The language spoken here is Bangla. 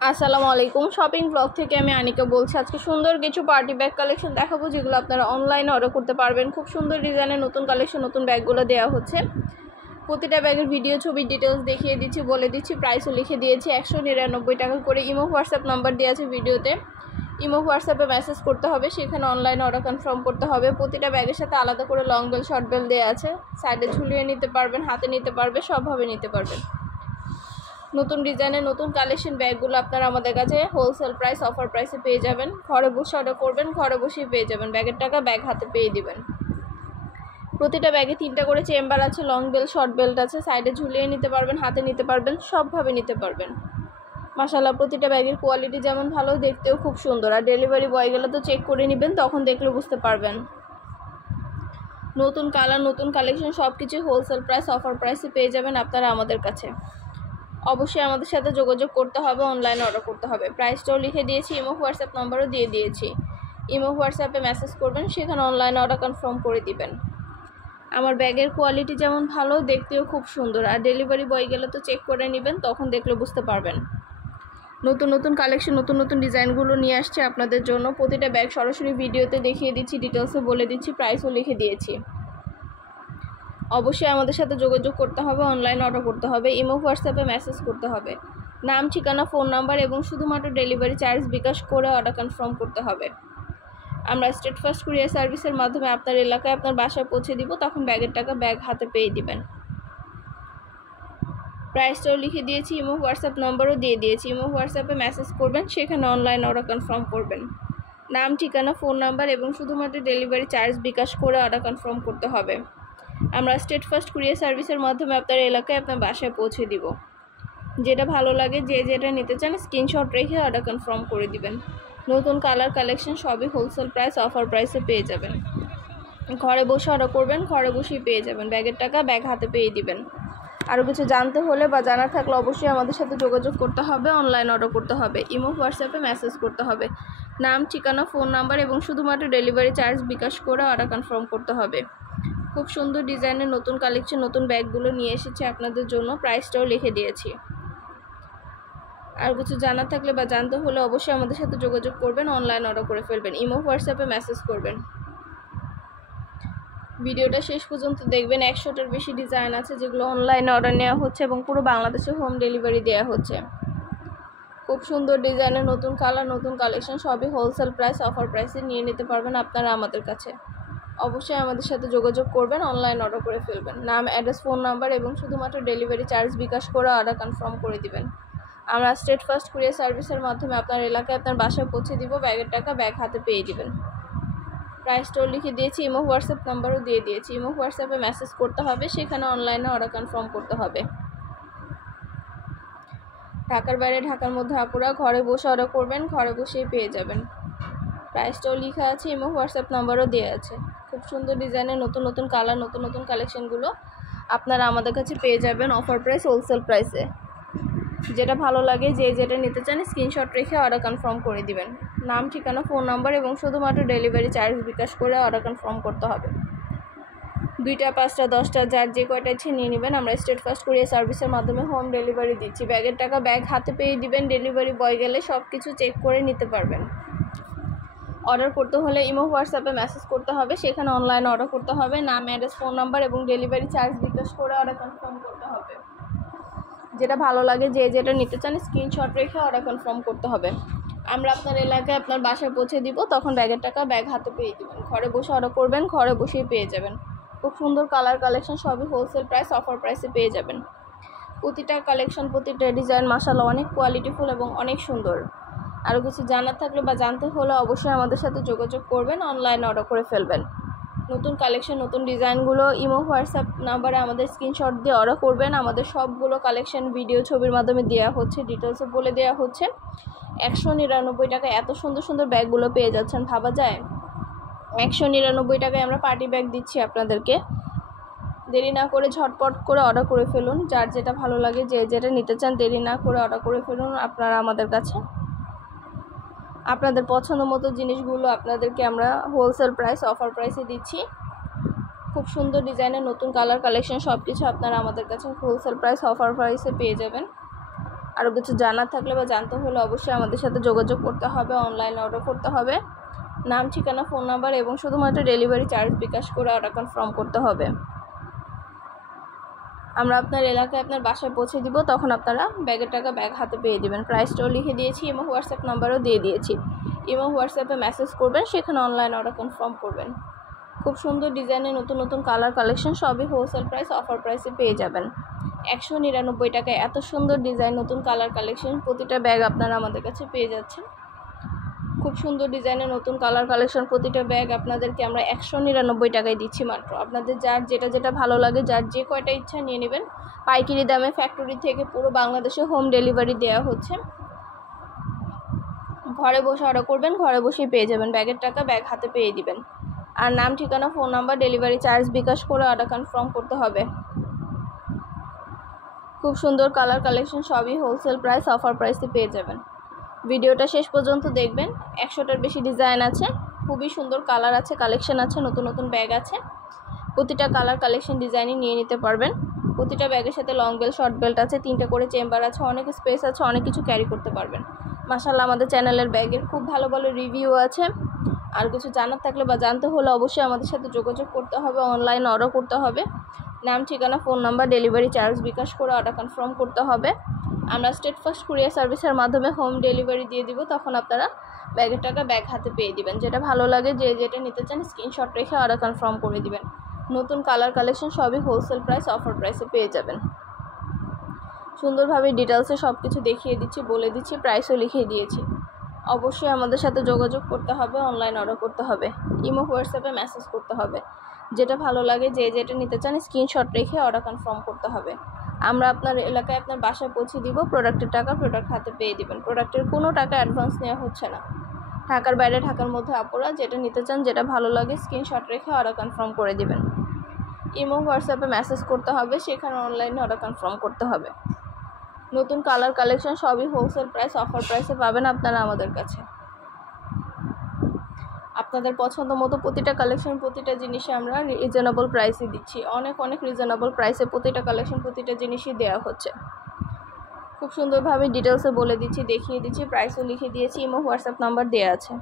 আসসালামু আলাইকুম। শপিং ব্লগ থেকে আমি আনিকা বলছি। আজকে সুন্দর কিছু পার্টি ব্যাগ কালেকশন দেখাবো, যেগুলো আপনারা অনলাইনে অর্ডার করতে পারবেন। খুব সুন্দর ডিজাইনের নতুন কালেকশন, নতুন ব্যাগগুলো দেওয়া হচ্ছে। প্রতিটা ব্যাগের ভিডিও, ছবির ডিটেলস দেখিয়ে দিচ্ছি, বলে দিচ্ছি, প্রাইসও লিখে দিয়েছি। 199 টাকা করে। ইমো হোয়াটসঅ্যাপ নাম্বার দেওয়া আছে ভিডিওতে। ইমো হোয়াটসঅ্যাপে মেসেজ করতে হবে, সেখানে অনলাইনে অর্ডার কনফার্ম করতে হবে। প্রতিটা ব্যাগের সাথে আলাদা করে লং বেল, শর্ট বেল দেওয়া আছে। সাইডে ঝুলিয়ে নিতে পারবেন, হাতে নিতে পারবে, সবভাবে নিতে পারবেন। নতুন ডিজাইনের নতুন কালেকশন ব্যাগগুলো আপনারা আমাদের কাছে হোলসেল প্রাইস, অফার প্রাইসে পেয়ে যাবেন। ঘরে বসে অর্ডার করবেন, ঘরে বসেই পেয়ে যাবেন। ব্যাগের টাকা ব্যাগ হাতে পেয়ে দিবেন। প্রতিটা ব্যাগে 3টা করে চেম্বার আছে, লং বেল, শর্ট বেল্ট আছে। সাইডে ঝুলিয়ে নিতে পারবেন, হাতে নিতে পারবেন, সবভাবে নিতে পারবেন। মাশাআল্লাহ, প্রতিটা ব্যাগের কোয়ালিটি যেমন ভালো, দেখতেও খুব সুন্দর। আর ডেলিভারি বয় গেলে তো চেক করে নেবেন, তখন দেখলে বুঝতে পারবেন। নতুন কালার, নতুন কালেকশন সব কিছু হোলসেল প্রাইস, অফার প্রাইসে পেয়ে যাবেন আপনারা আমাদের কাছে। অবশ্যই আমাদের সাথে যোগাযোগ করতে হবে, অনলাইনে অর্ডার করতে হবে। প্রাইসটাও লিখে দিয়েছি, ইমো হোয়াটসঅ্যাপ নাম্বারও দিয়ে দিয়েছি। ইমো হোয়াটসঅ্যাপে মেসেজ করবেন, সেখানে অনলাইনে অর্ডার কনফার্ম করে দিবেন। আমার ব্যাগের কোয়ালিটি যেমন ভালো, দেখতেও খুব সুন্দর। আর ডেলিভারি বয় গেলে তো চেক করে নেবেন, তখন দেখলে বুঝতে পারবেন। নতুন নতুন কালেকশন, নতুন নতুন ডিজাইনগুলো নিয়ে আসছে আপনাদের জন্য। প্রতিটা ব্যাগ সরাসরি ভিডিওতে দেখিয়ে দিচ্ছি, ডিটেলসে বলে দিচ্ছি, প্রাইসও লিখে দিয়েছি। অবশ্যই আমাদের সাথে যোগাযোগ করতে হবে, অনলাইন অর্ডার করতে হবে। ইমো হোয়াটসঅ্যাপে মেসেজ করতে হবে। নাম, ঠিকানা, ফোন নাম্বার এবং শুধুমাত্র ডেলিভারি চার্জ বিকাশ করে অর্ডার কনফার্ম করতে হবে। আমরা স্টেট ফার্স্ট কুরিয়ার সার্ভিসের মাধ্যমে আপনার এলাকায়, আপনার বাসায় পৌঁছে দিব, তখন ব্যাগের টাকা ব্যাগ হাতে পেয়ে দিবেন। প্রাইসটাও লিখে দিয়েছি, ইমো হোয়াটসঅ্যাপ নম্বরও দিয়ে দিয়েছি। ইমো হোয়াটসঅ্যাপে মেসেজ করবেন, সেখানে অনলাইন অর্ডার কনফার্ম করবেন। নাম, ঠিকানা, ফোন নাম্বার এবং শুধুমাত্র ডেলিভারি চার্জ বিকাশ করে অর্ডার কনফার্ম করতে হবে। আমরা স্টেট ফার্স্ট কুরিয়ার সার্ভিসের মাধ্যমে আপনার এলাকায়, আপনার বাসায় পৌঁছে দিব। যেটা ভালো লাগে, যে যেটা নিতে চান, স্ক্রিনশট রেখে অর্ডার কনফার্ম করে দিবেন। নতুন কালার কালেকশন সবই হোলসেল প্রাইস, অফার প্রাইসে পেয়ে যাবেন। ঘরে বসে অর্ডার করবেন, ঘরে বসেই পেয়ে যাবেন। ব্যাগের টাকা ব্যাগ হাতে পেয়ে দিবেন। আরও কিছু জানতে হলে বা জানার থাকলে অবশ্যই আমাদের সাথে যোগাযোগ করতে হবে, অনলাইন অর্ডার করতে হবে। ইমো হোয়াটসঅ্যাপে মেসেজ করতে হবে। নাম, ঠিকানা, ফোন নাম্বার এবং শুধুমাত্র ডেলিভারি চার্জ বিকাশ করে অর্ডার কনফার্ম করতে হবে। খুব সুন্দর ডিজাইনের নতুন কালেকশন, নতুন ব্যাগগুলো নিয়ে এসেছি আপনাদের জন্য। প্রাইসটাও লিখে দিয়েছি। আর কিছু জানার থাকলে বা জানতে হলে অবশ্যই আমাদের সাথে যোগাযোগ করবেন, অনলাইন অর্ডার করে ফেলবেন। ইমো হোয়াটসঅ্যাপে মেসেজ করবেন। ভিডিওটা শেষ পর্যন্ত দেখবেন। 100টার বেশি ডিজাইন আছে, যেগুলো অনলাইনে অর্ডার নেওয়া হচ্ছে এবং পুরো বাংলাদেশে হোম ডেলিভারি দেওয়া হচ্ছে। খুব সুন্দর ডিজাইনের নতুন কালার, নতুন কালেকশন সবই হোলসেল প্রাইস, অফার প্রাইসে নিয়ে নিতে পারবেন আপনারা আমাদের কাছে। অবশ্যই আমাদের সাথে যোগাযোগ করবেন, অনলাইন অর্ডার করে ফেলবেন। নাম, অ্যাড্রেস, ফোন নাম্বার এবং শুধুমাত্র ডেলিভারি চার্জ বিকাশ করে অর্ডার কনফার্ম করে দিবেন। আমরা স্টেট ফার্স্ট কুরিয়ার সার্ভিসের মাধ্যমে আপনার এলাকায়, আপনার বাসায় পৌঁছে দিব। ব্যাগের টাকা ব্যাগ হাতে পেয়ে দিবেন। প্রাইসটাও লিখে দিয়েছি, ইমো হোয়াটসঅ্যাপ নাম্বারও দিয়ে দিয়েছি। ইমো হোয়াটসঅ্যাপে মেসেজ করতে হবে, সেখানে অনলাইনে অর্ডার কনফার্ম করতে হবে। ঢাকার বাইরে, ঢাকার মধ্যে আপুরা ঘরে বসে অর্ডার করবেন, ঘরে বসেই পেয়ে যাবেন। প্রাইসটাও লেখা আছে, ইমো হোয়াটসঅ্যাপ নাম্বারও দেওয়া আছে। খুব সুন্দর ডিজাইনের নতুন নতুন কালার, নতুন নতুন কালেকশনগুলো আপনারা আমাদের কাছে পেয়ে যাবেন অফার প্রাইস, হোলসেল প্রাইসে। যেটা ভালো লাগে, যে যেটা নিতে চান, স্ক্রিনশট রেখে অর্ডার কনফার্ম করে দিবেন। নাম, ঠিকানা, ফোন নাম্বার এবং শুধুমাত্র ডেলিভারি চার্জ বিকাশ করে অর্ডার কনফার্ম করতে হবে। 2টা, 5টা, 10টা, যার যে কয়টা ইচ্ছে নিয়ে নেবেন। আমরা স্টেট ফার্স্ট কুরিয়ার সার্ভিসের মাধ্যমে হোম ডেলিভারি দিচ্ছি। ব্যাগের টাকা ব্যাগ হাতে পেয়ে দিবেন। ডেলিভারি বয় গেলে সব কিছু চেক করে নিতে পারবেন। অর্ডার করতে হলে ইমো হোয়াটসঅ্যাপে মেসেজ করতে হবে, সেখানে অনলাইন অর্ডার করতে হবে। নাম, অ্যাড্রেস, ফোন নাম্বার এবং ডেলিভারি চার্জ বিকাশ করে অর্ডার কনফার্ম করতে হবে। যেটা ভালো লাগে, যে যেটা নিতে চান, স্ক্রিনশট রেখে অর্ডার কনফার্ম করতে হবে। আমরা আপনার এলাকায়, আপনার বাসায় পৌঁছে দিব, তখন ব্যাগের টাকা ব্যাগ হাতে পেয়ে দেবেন। ঘরে বসে অর্ডার করবেন, ঘরে বসেই পেয়ে যাবেন। খুব সুন্দর কালার কালেকশন সবই হোলসেল প্রাইস, অফার প্রাইসে পেয়ে যাবেন। প্রতিটা কালেকশন, প্রতিটা ডিজাইন মাশাআল্লাহ অনেক কোয়ালিটিফুল এবং অনেক সুন্দর। আরও কিছু জানার থাকলে বা জানতে হলে অবশ্যই আমাদের সাথে যোগাযোগ করবেন, অনলাইনে অর্ডার করে ফেলবেন। নতুন কালেকশন, নতুন ডিজাইনগুলো ইমো হোয়াটসঅ্যাপ নাম্বারে আমাদের স্ক্রিনশট দিয়ে অর্ডার করবেন। আমাদের সবগুলো কালেকশন ভিডিও, ছবির মাধ্যমে দেওয়া হচ্ছে, ডিটেলসও বলে দেওয়া হচ্ছে। 199 টাকায় এত সুন্দর সুন্দর ব্যাগগুলো পেয়ে যাচ্ছেন, ভাবা যায়? 199 টাকায় আমরা পার্টি ব্যাগ দিচ্ছি আপনাদেরকে। দেরি না করে ঝটপট করে অর্ডার করে ফেলুন। যার যেটা ভালো লাগে, যে যেটা নিতে চান, দেরি না করে অর্ডার করে ফেলুন আপনারা আমাদের কাছে। আপনাদের পছন্দ মতো জিনিসগুলো আপনাদেরকে আমরা হোলসেল প্রাইস, অফার প্রাইসে দিচ্ছি। খুব সুন্দর ডিজাইনের নতুন কালার কালেকশন সব কিছু আপনারা আমাদের কাছে হোলসেল প্রাইস, অফার প্রাইসে পেয়ে যাবেন। আরও কিছু জানার থাকলে বা জানতে হলে অবশ্যই আমাদের সাথে যোগাযোগ করতে হবে, অনলাইনে অর্ডার করতে হবে। নাম, ঠিকানা, ফোন নাম্বার এবং শুধুমাত্র ডেলিভারি চার্জ বিকাশ করে অর্ডার কনফার্ম করতে হবে। আমরা আপনার এলাকায় আপনার বাসায় পৌঁছে দিব, তখন আপনারা ব্যাগের টাকা ব্যাগ হাতে পেয়ে দেবেন। প্রাইসটাও লিখে দিয়েছি, ইমো হোয়াটসঅ্যাপ নাম্বারও দিয়ে দিয়েছি। ইমো হোয়াটসঅ্যাপে মেসেজ করবেন, সেখানে অনলাইন অর্ডার কনফার্ম করবেন। খুব সুন্দর ডিজাইনের নতুন নতুন কালার কালেকশন সবই হোলসেল প্রাইস, অফার প্রাইসে পেয়ে যাবেন। 199 টাকায় এত সুন্দর ডিজাইন, নতুন কালার কালেকশন, প্রতিটা ব্যাগ আপনারা আমাদের কাছে পেয়ে যাচ্ছেন। খুব সুন্দর ডিজাইনের নতুন কালার কালেকশন, প্রতিটা ব্যাগ আপনাদেরকে আমরা 199 টাকায় দিচ্ছি মাত্র। আপনাদের যার যেটা ভালো লাগে, যার যে কয়টা ইচ্ছা নিয়ে নেবেন। পাইকারি দামে ফ্যাক্টরি থেকে পুরো বাংলাদেশে হোম ডেলিভারি দেওয়া হচ্ছে। ঘরে বসে অর্ডার করবেন, ঘরে বসেই পেয়ে যাবেন। ব্যাগের টাকা ব্যাগ হাতে পেয়ে দিবেন। আর নাম, ঠিকানা, ফোন নাম্বার, ডেলিভারি চার্জ বিকাশ করে অর্ডার কনফার্ম করতে হবে। খুব সুন্দর কালার কালেকশন সবই হোলসেল প্রাইস, অফার প্রাইসে পেয়ে যাবেন। ভিডিওটা শেষ পর্যন্ত দেখবেন। 100টার বেশি ডিজাইন আছে, খুবই সুন্দর কালার আছে, কালেকশন আছে, নতুন নতুন ব্যাগ আছে। প্রতিটা কালার কালেকশন ডিজাইনই নিয়ে নিতে পারবেন। প্রতিটা ব্যাগের সাথে লং বেল্ট, শর্ট বেল্ট আছে, 3টা করে চেম্বার আছে, অনেক স্পেস আছে, অনেক কিছু ক্যারি করতে পারবেন। মাশাআল্লাহ, আমাদের চ্যানেলের ব্যাগের খুব ভালো ভালো রিভিউ আছে। আর কিছু জানার থাকলে বা জানতে হলে অবশ্যই আমাদের সাথে যোগাযোগ করতে হবে, অনলাইন অর্ডার করতে হবে। নাম, ঠিকানা, ফোন নাম্বার, ডেলিভারি চার্জ বিকাশ করে অর্ডার কনফার্ম করতে হবে। আমরা স্টেট ফার্স্ট কুরিয়ার সার্ভিসের মাধ্যমে হোম ডেলিভারি দিয়ে দিব, তখন আপনারা ব্যাগের টাকা ব্যাগ হাতে পেয়ে দিবেন। যেটা ভালো লাগে, যেটা নিতে চান স্ক্রিনশট রেখে অর্ডার কনফার্ম করে দিবেন। নতুন কালার কালেকশন সবই হোলসেল প্রাইস, অফার প্রাইসে পেয়ে যাবেন। সুন্দরভাবে ডিটেলসে সব কিছু দেখিয়ে দিচ্ছি, বলে দিচ্ছি, প্রাইসও লিখিয়ে দিয়েছি। অবশ্যই আমাদের সাথে যোগাযোগ করতে হবে, অনলাইন অর্ডার করতে হবে, ইমো হোয়াটসঅ্যাপে মেসেজ করতে হবে। যেটা ভালো লাগে, যেটা নিতে চান স্ক্রিনশট রেখে অর্ডার কনফার্ম করতে হবে। আমরা আপনার এলাকায় আপনার বাসায় পৌঁছে দিব। প্রোডাক্টের টাকা প্রোডাক্ট হাতে পেয়ে দিবেন। প্রোডাক্টের কোনো টাকা অ্যাডভান্স নেওয়া হচ্ছে না। ঢাকার বাইরে, ঢাকার মধ্যে আপুরা যেটা নিতে চান, যেটা ভালো লাগে স্ক্রিনশট রেখে অর্ডার কনফার্ম করে দিবেন। ইমো হোয়াটসঅ্যাপে মেসেজ করতে হবে, সেখানে অনলাইনে অর্ডার কনফার্ম করতে হবে। নতুন কালার কালেকশন সবই হোলসেল প্রাইস, অফার প্রাইসে পাবেন আপনারা আমাদের কাছে। আপনাদের পছন্দ মতো প্রতিটা কালেকশন, প্রতিটা জিনিসে আমরা রিজনেবল প্রাইসে দিচ্ছি। অনেক রিজনেবল প্রাইসে প্রতিটা কালেকশন, প্রতিটা জিনিসই দেওয়া হচ্ছে। খুব সুন্দরভাবে ডিটেলসে বলে দিচ্ছি, দেখিয়ে দিচ্ছি, প্রাইসও লিখে দিয়েছি, ইমো হোয়াটসঅ্যাপ নাম্বার দেওয়া আছে।